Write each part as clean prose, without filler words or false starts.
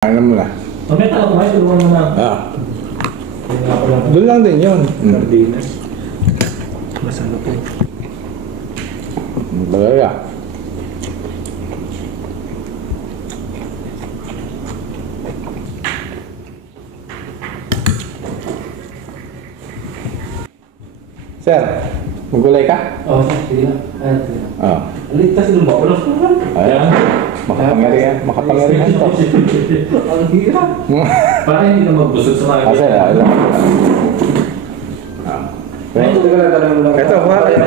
Alam mo na. Mamaya tayo kumain, tulungan mo na. Doon lang din yun. Sardinas. Masano po. Bagaya. Sir, magulay ka? Oo, sige lang. Sige lang. Oo. Ligtas din ba? Wala ko naman. Ayan. Makapangyarihan. Makapangyarihan to. Ang hirap. Para hindi na magbusog sa mga Sir, alam. Ito, kuha kayo.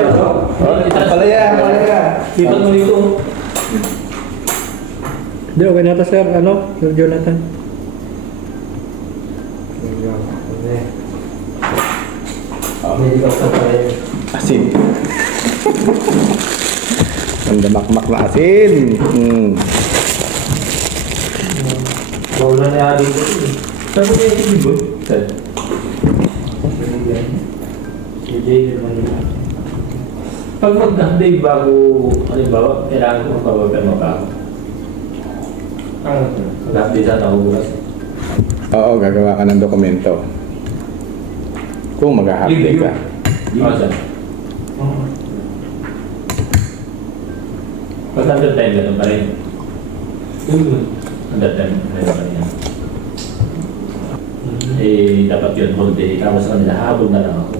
Palaya. Lipat mo dito. Hindi, okay na ito, sir. Ano? Sir Jonathan. Hindi ka sa pala. Asin. Ang damakmak na asin. Bawala na yung dito. Saan mo kayo yung good? Saan? Pag mag-update bago, halimbawa, kailangan ko magpapagano ka ako. Mag-update sana ako bukas. Oo, gagawa ka ng dokumento. Kung mag-update ka. Oo, sir. Pag under time, gano'n pa rin. Under time, gano'n pa rin yan. Eh, dapat yun, whole day. Tapos sa kanila, habol na lang ako.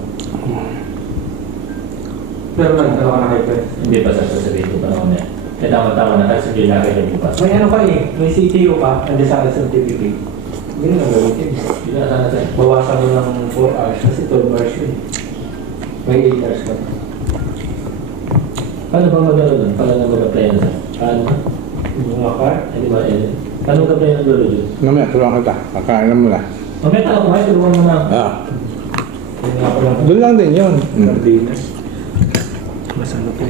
Pero nagkala ka na kay Pres. Hindi pa sasasabihin ko pa naman yan. Eh, tama-tama na, kasi hindi na kayo bukas. May ano ka eh, may CTO ka, nandiyan sa akin certificate. Yun ang gawin. Hindi na sana sa'yo. Bawasan mo ng 4 hours kasi 12 hours yun. May 8 hours ka. Paano ba mag-ano doon? Paano na mag-apply na sa'yo? Paano ka? Yung mga car. Hindi ba, paano mag-apply na lolo dyan? Mamaya, tulungan kita. Kakain mo na. Mamaya tayo kumain, tulungan mo na. Yung nga pala. Doon lang din yun. Sardinas. Masano po.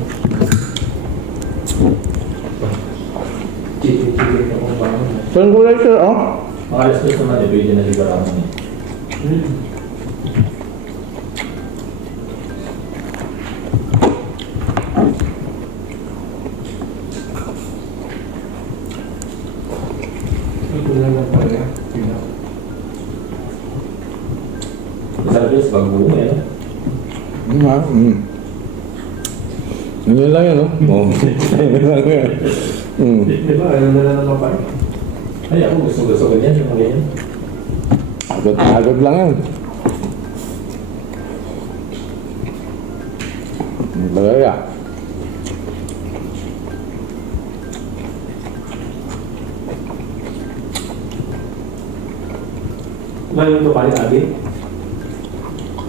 Chicken na kung paano. Saan gulay sir, oh? Mga alas 2 naman, eh, pwede na libara mo niya. Ito na lang pala. Masarap yun sa pag-buo eh, no? Yun lang yan, oh. Oo. Di ba? Ayaw na lang naman pa. Ay, ako gusto ganyan, yung mga ganyan. Agad lang yan. Bagaya. Ngayon ito pa rin abi.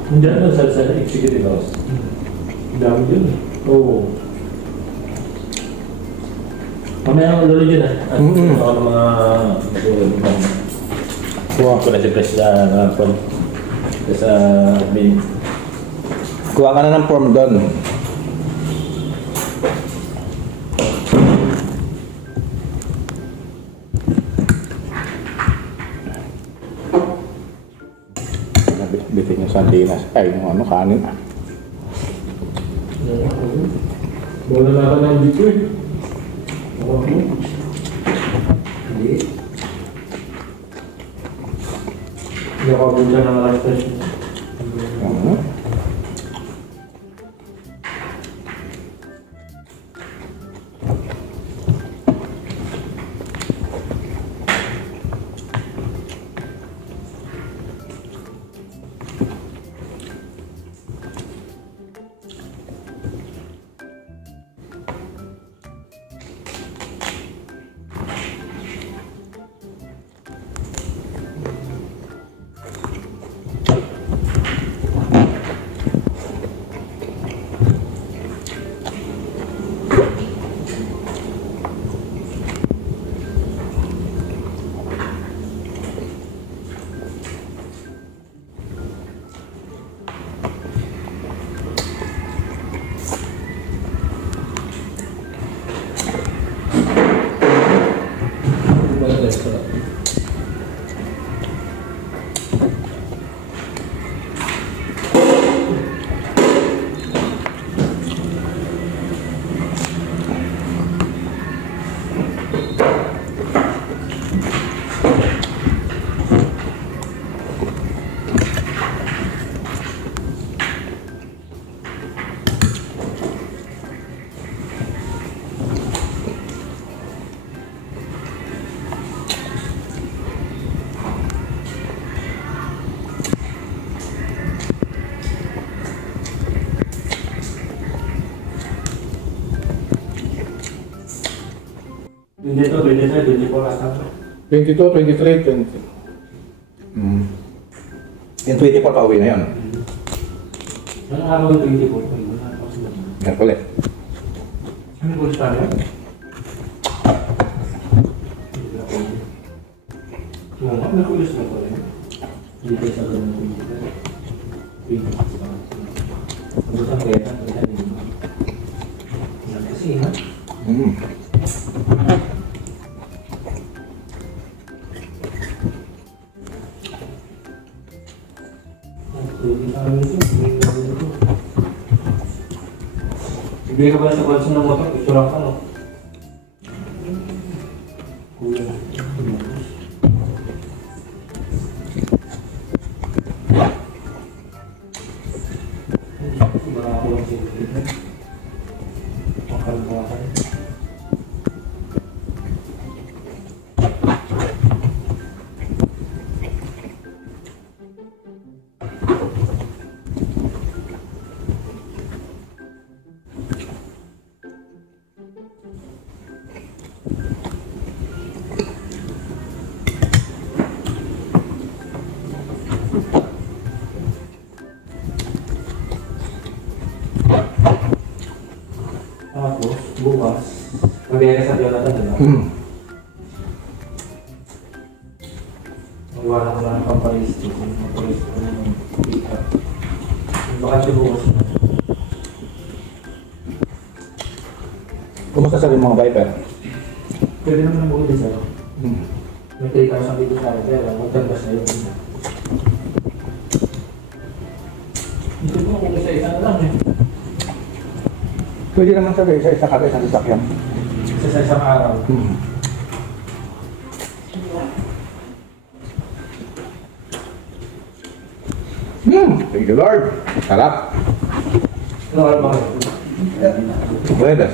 Hindi ano, sa executive house. Ang dami dun. Oo. Mamaya ang lolo dyan ah. At ako ng mga kuha ko na si Pres na form sa admin. Kuha ka na ng form doon. Bitin yung sardinas. Ay, yung ano, kanin. Bola na ka ng dito eh. Ako mo. Hindi. Hindi ako bunta ng life. 23, 24 last time. 22, 23, 20. Yung 24 pa uwi na yun. Anong araw yung 24? Wala ako sa doon. Merkulit. Ano yung goals tayo? May kulis na ko rin. Hindi tayo sa ganun ng 20. Ang gustang pera, pera din. Yan kasi, ha? Bibigay ka ba sa kwanso ng motor? Gusto lang ka, no? Kuya. Tapos, bukas, magbiyahe sa Jonathan, ano? Iwanan ko lang ang pampalis ko. Pampalis ko na ng pika. Baka siya bukas na. Kumusta sa rin mga Viper? Pwede naman ang bukid sa'yo. May 3,000 dito sa akin, pero magtandas na yun. Hindi mo kung isa-isa na lang eh. Pwede naman sa isa-isa ka sa sasakyan. Isa sa isang araw. Thank you, Lord. Sarap. Ano oras ba kayo? Buenas.